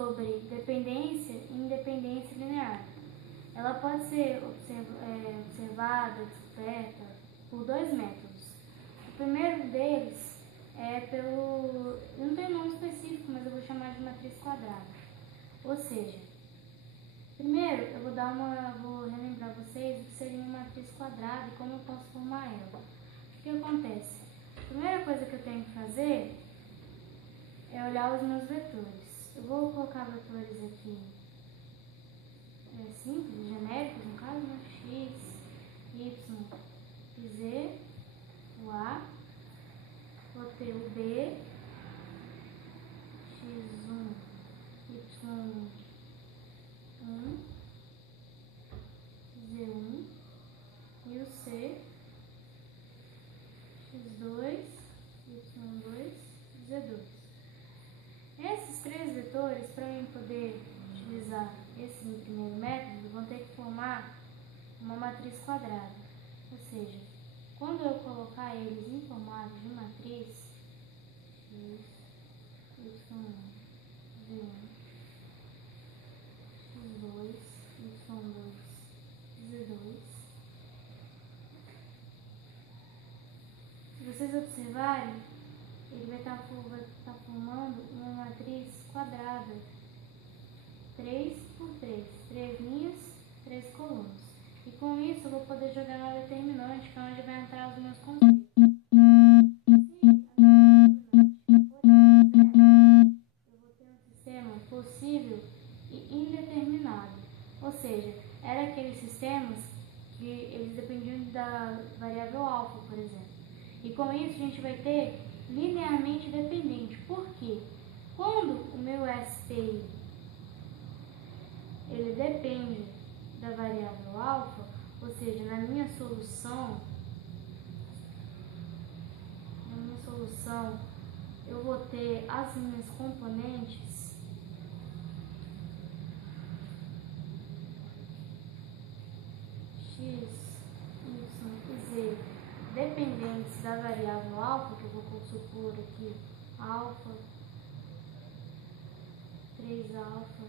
sobre dependência e independência linear. Ela pode ser observada, descoberta por dois métodos. O primeiro deles é pelo... não tem nome específico, mas eu vou chamar de matriz quadrada. Ou seja, primeiro eu vou relembrar vocês o que seria uma matriz quadrada e como eu posso formar ela. O que acontece? A primeira coisa que eu tenho que fazer é olhar os meus vetores. Eu vou colocar vetores aqui simples, genéricos, no caso, né? X, Y e Z, o A. Vou ter o B, X1, Y1, Z1 e o C, X2, Y2, Z2. Esses três vetores, para eu poder utilizar esse primeiro método, vão ter que formar uma matriz quadrada. Ou seja, quando eu colocar eles em formato de matriz, X, Y1, Z1, X2, Y2, Z2. Se vocês observarem, ele vai estar formando uma matriz quadrada, 3 por 3, 3 linhas, 3 colunas. E com isso eu vou poder jogar na determinante, que é onde vai entrar os meus conceitos. Eu vou ter um sistema possível e indeterminado. Ou seja, era aqueles sistemas que eles dependiam da variável alfa, por exemplo. E com isso a gente vai ter linearmente dependente. Por quê? Quando o meu SPI ele depende da variável alfa, ou seja, na minha solução eu vou ter as minhas componentes x, y e z dependentes da variável alfa, que eu vou supor aqui alfa, 3 alfa e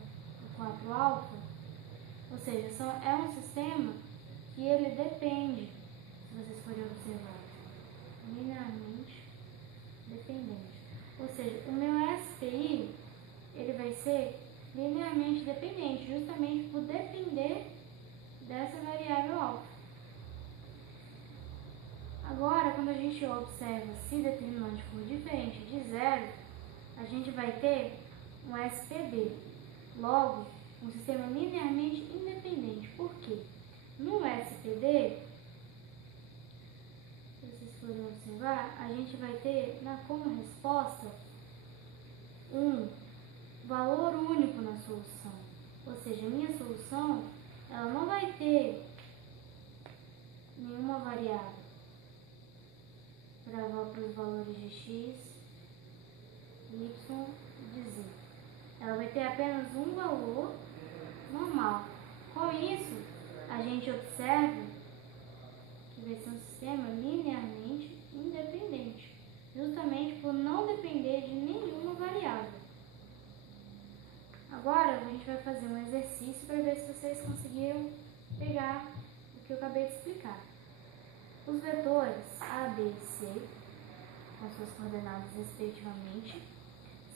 4 alfa, ou seja, é um sistema que ele depende, se vocês forem observar, linearmente dependente. Ou seja, o meu SPI ele vai ser linearmente dependente, justamente por depender dessa variável alfa. Agora, quando a gente observa se o determinante for diferente de zero, a gente vai ter um SPD. Logo, um sistema linearmente independente. Por quê? No SPD, se vocês forem observar, a gente vai ter como resposta um valor único na solução. Ou seja, a minha solução ela não vai ter nenhuma variável para os valores de x, y e de z. Ela vai ter apenas um valor normal. Com isso, a gente observa que vai ser um sistema linearmente independente, justamente por não depender de nenhuma variável. Agora, a gente vai fazer um exercício para ver se vocês conseguiram pegar o que eu acabei de explicar. Os vetores A, B e C, com suas coordenadas respectivamente,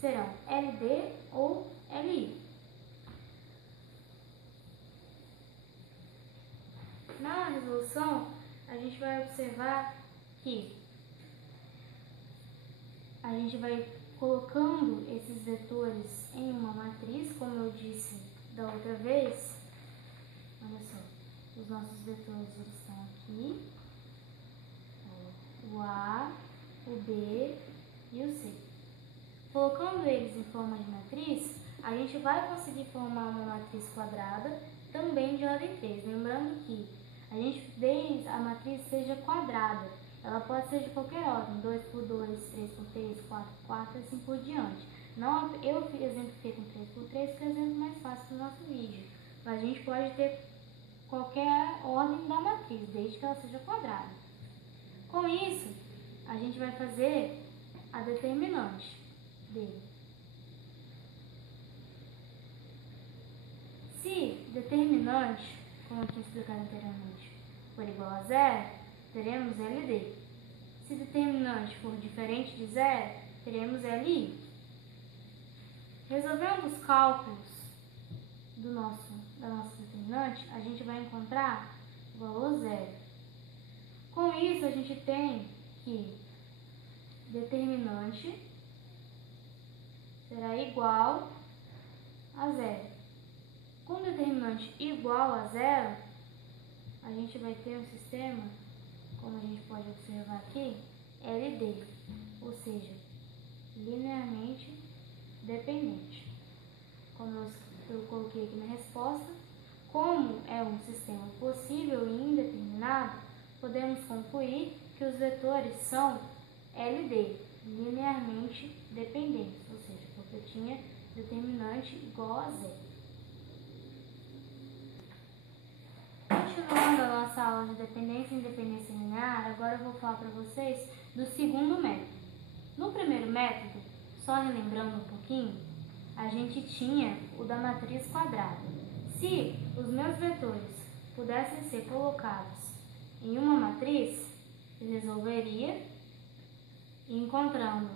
serão LD ou LI. Na resolução, a gente vai observar que a gente vai colocando esses vetores em uma matriz, como eu disse da outra vez. Olha só, os nossos vetores estão aqui, o A, o B e o C. Colocando eles em forma de matriz, a gente vai conseguir formar uma matriz quadrada, também de ordem 3. Lembrando que a gente desde a matriz seja quadrada, ela pode ser de qualquer ordem, 2 por 2, 3 por 3, 4 por 4 e assim por diante. Não, eu exemplifiquei com 3 por 3 porque é o exemplo mais fácil do nosso vídeo, mas a gente pode ter qualquer ordem da matriz, desde que ela seja quadrada. Com isso, a gente vai fazer a determinante dele. Se determinante, como eu tinha explicado anteriormente, for igual a zero, teremos LD. Se determinante for diferente de zero, teremos LI. Resolvendo os cálculos da nossa determinante, a gente vai encontrar o valor zero. Com isso, a gente tem que determinante será igual a zero. Com determinante igual a zero, a gente vai ter um sistema, como a gente pode observar aqui, LD, ou seja, linearmente dependente. Como eu coloquei aqui na resposta, como é um sistema possível e indeterminado, podemos concluir que os vetores são LD, linearmente dependentes, ou seja, porque eu tinha determinante igual a zero. Continuando a nossa aula de dependência e independência linear, agora eu vou falar para vocês do segundo método. No primeiro método, só relembrando um pouquinho, a gente tinha o da matriz quadrada. Se os meus vetores pudessem ser colocados em uma matriz, eu resolveria e encontrando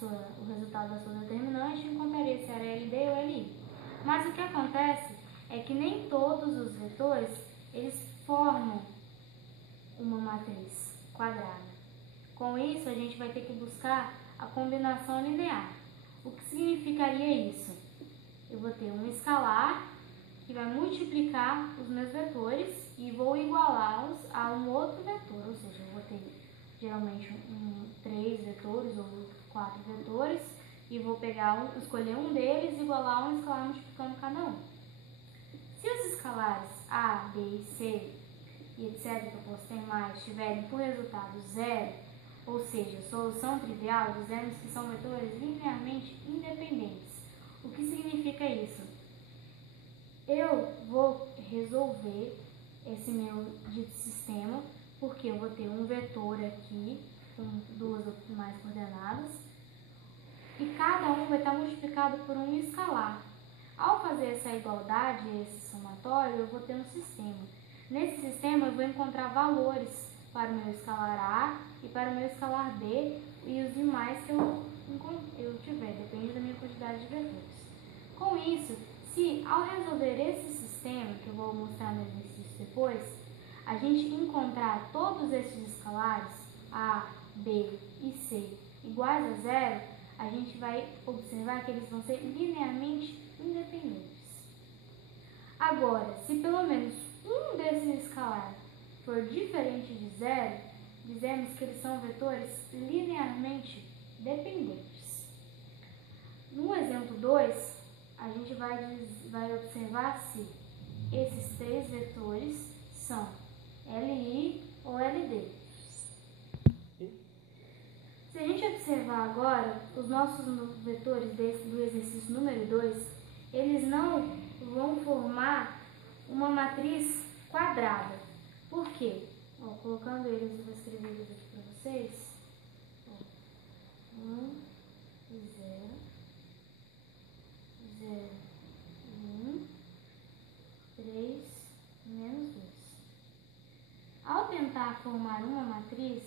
o resultado da sua determinante, encontraria se era LD ou LI. Mas o que acontece é que nem todos os vetores eles formam uma matriz quadrada. Com isso, a gente vai ter que buscar a combinação linear. O que significaria isso? Eu vou ter um escalar que vai multiplicar os meus vetores e vou igualá-los a um outro vetor, ou seja, eu vou ter geralmente 3 vetores ou 4 vetores e vou escolher um deles e igualar um escalar multiplicando cada um. Se os escalares A, B e C e etc. que eu posso ter mais tiverem por resultado zero, ou seja, solução trivial, dizemos que são vetores linearmente independentes. O que significa isso? Eu vou resolver esse meu dito sistema, porque eu vou ter um vetor aqui com 2 ou mais coordenadas, e cada um vai estar multiplicado por um escalar. Ao fazer essa igualdade, esse somatório, eu vou ter um sistema. Nesse sistema, eu vou encontrar valores para o meu escalar A e para o meu escalar B e os demais que eu tiver, depende da minha quantidade de vetores. Com isso, se ao resolver esse sistema, que eu vou mostrar no exercício depois, a gente encontrar todos esses escalares, A, B e C, iguais a zero, a gente vai observar que eles vão ser linearmente independentes. Agora, se pelo menos um desses escalares for diferente de zero, dizemos que eles são vetores linearmente dependentes. No exemplo 2, a gente vai observar se esses 3 vetores são LI ou LD. Se a gente observar agora, os nossos vetores do exercício número 2, eles não vão formar uma matriz quadrada. Por quê? Colocando eles, eu vou escrever eles aqui para vocês. 1, 0, 0, 1, 3, menos 2. Ao tentar formar uma matriz,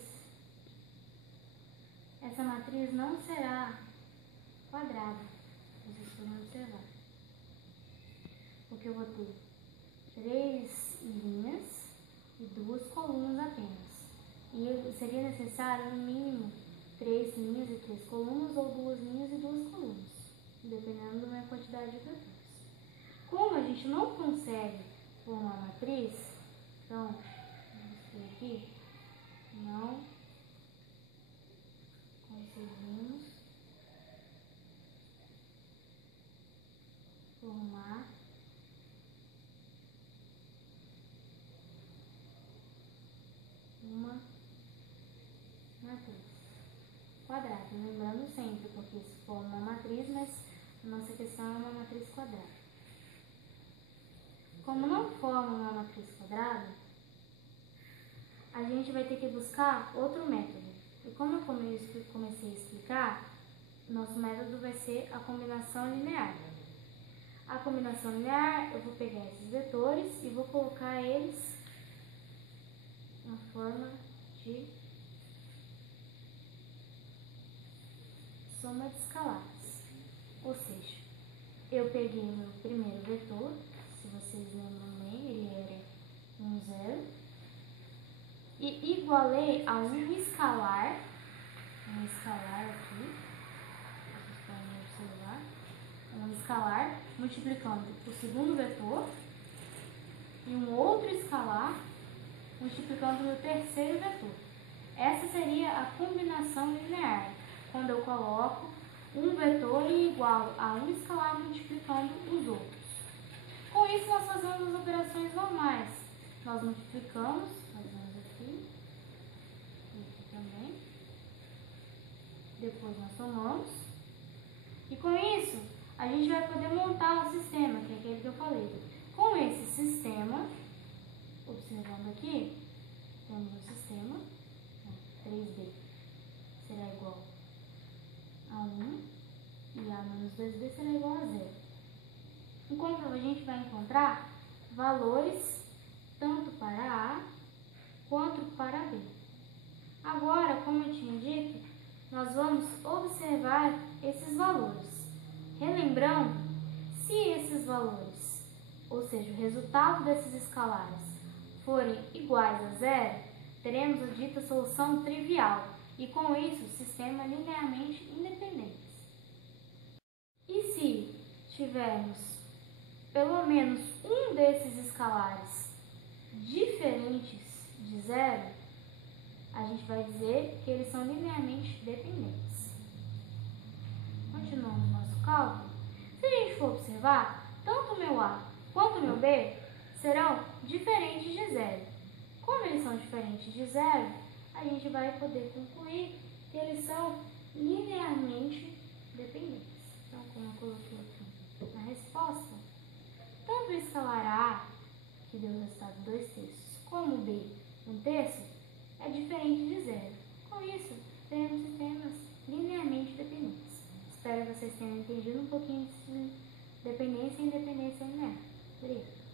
essa matriz não será quadrada, vocês podem observar. Porque eu vou ter 3 linhas e 2 colunas apenas. E seria necessário, no mínimo, 3 linhas e 3 colunas ou 2 linhas e 2 colunas, dependendo da minha quantidade de vetores. Como a gente não consegue formar a matriz, então, vamos ver aqui, não conseguimos formar uma matriz quadrada. Lembrando sempre, porque se for uma matriz, mas a nossa questão é uma matriz quadrada. Como não forma uma matriz quadrada, a gente vai ter que buscar outro método. E como eu comecei a explicar, nosso método vai ser a combinação linear. A combinação linear, eu vou pegar esses vetores e vou colocar eles na forma de soma de escalares. Ou seja, eu peguei meu primeiro vetor, se vocês lembram bem, ele era 0, e igualei a um escalar aqui, vocês podem observar, um escalar multiplicando o segundo vetor e um outro escalar multiplicando o terceiro vetor. Essa seria a combinação linear, quando eu coloco um vetor e igualo a um escalar multiplicando os outros. Com isso, nós fazemos as operações normais. Nós multiplicamos, fazemos aqui também. Depois nós somamos. E com isso, a gente vai poder montar o sistema, que é aquele que eu falei. Com esse sistema, observando aqui, temos o sistema 3b será igual a 1 e a menos 2b será igual a 0. Enquanto a gente vai encontrar valores tanto para A quanto para B. Agora, como eu tinha dito, nós vamos observar esses valores. Relembrando, se esses valores, ou seja, o resultado desses escalares, forem iguais a 0, teremos a dita solução trivial e, com isso, o sistema linearmente independente. E se tivermos pelo menos um desses escalares diferentes de 0, a gente vai dizer que eles são linearmente dependentes. Continuando o nosso cálculo, se a gente for observar, tanto o meu A quanto o meu B serão diferentes de 0. Como eles são diferentes de 0, a gente vai poder concluir que eles são linearmente dependentes. Então, como eu coloquei aqui na resposta, tanto o escalar A, que deu o resultado 2/3, como o B, 1/3, é diferente de 0. Com isso, teremos sistemas linearmente dependentes. Espero que vocês tenham entendido um pouquinho de dependência e independência linear. Obrigada.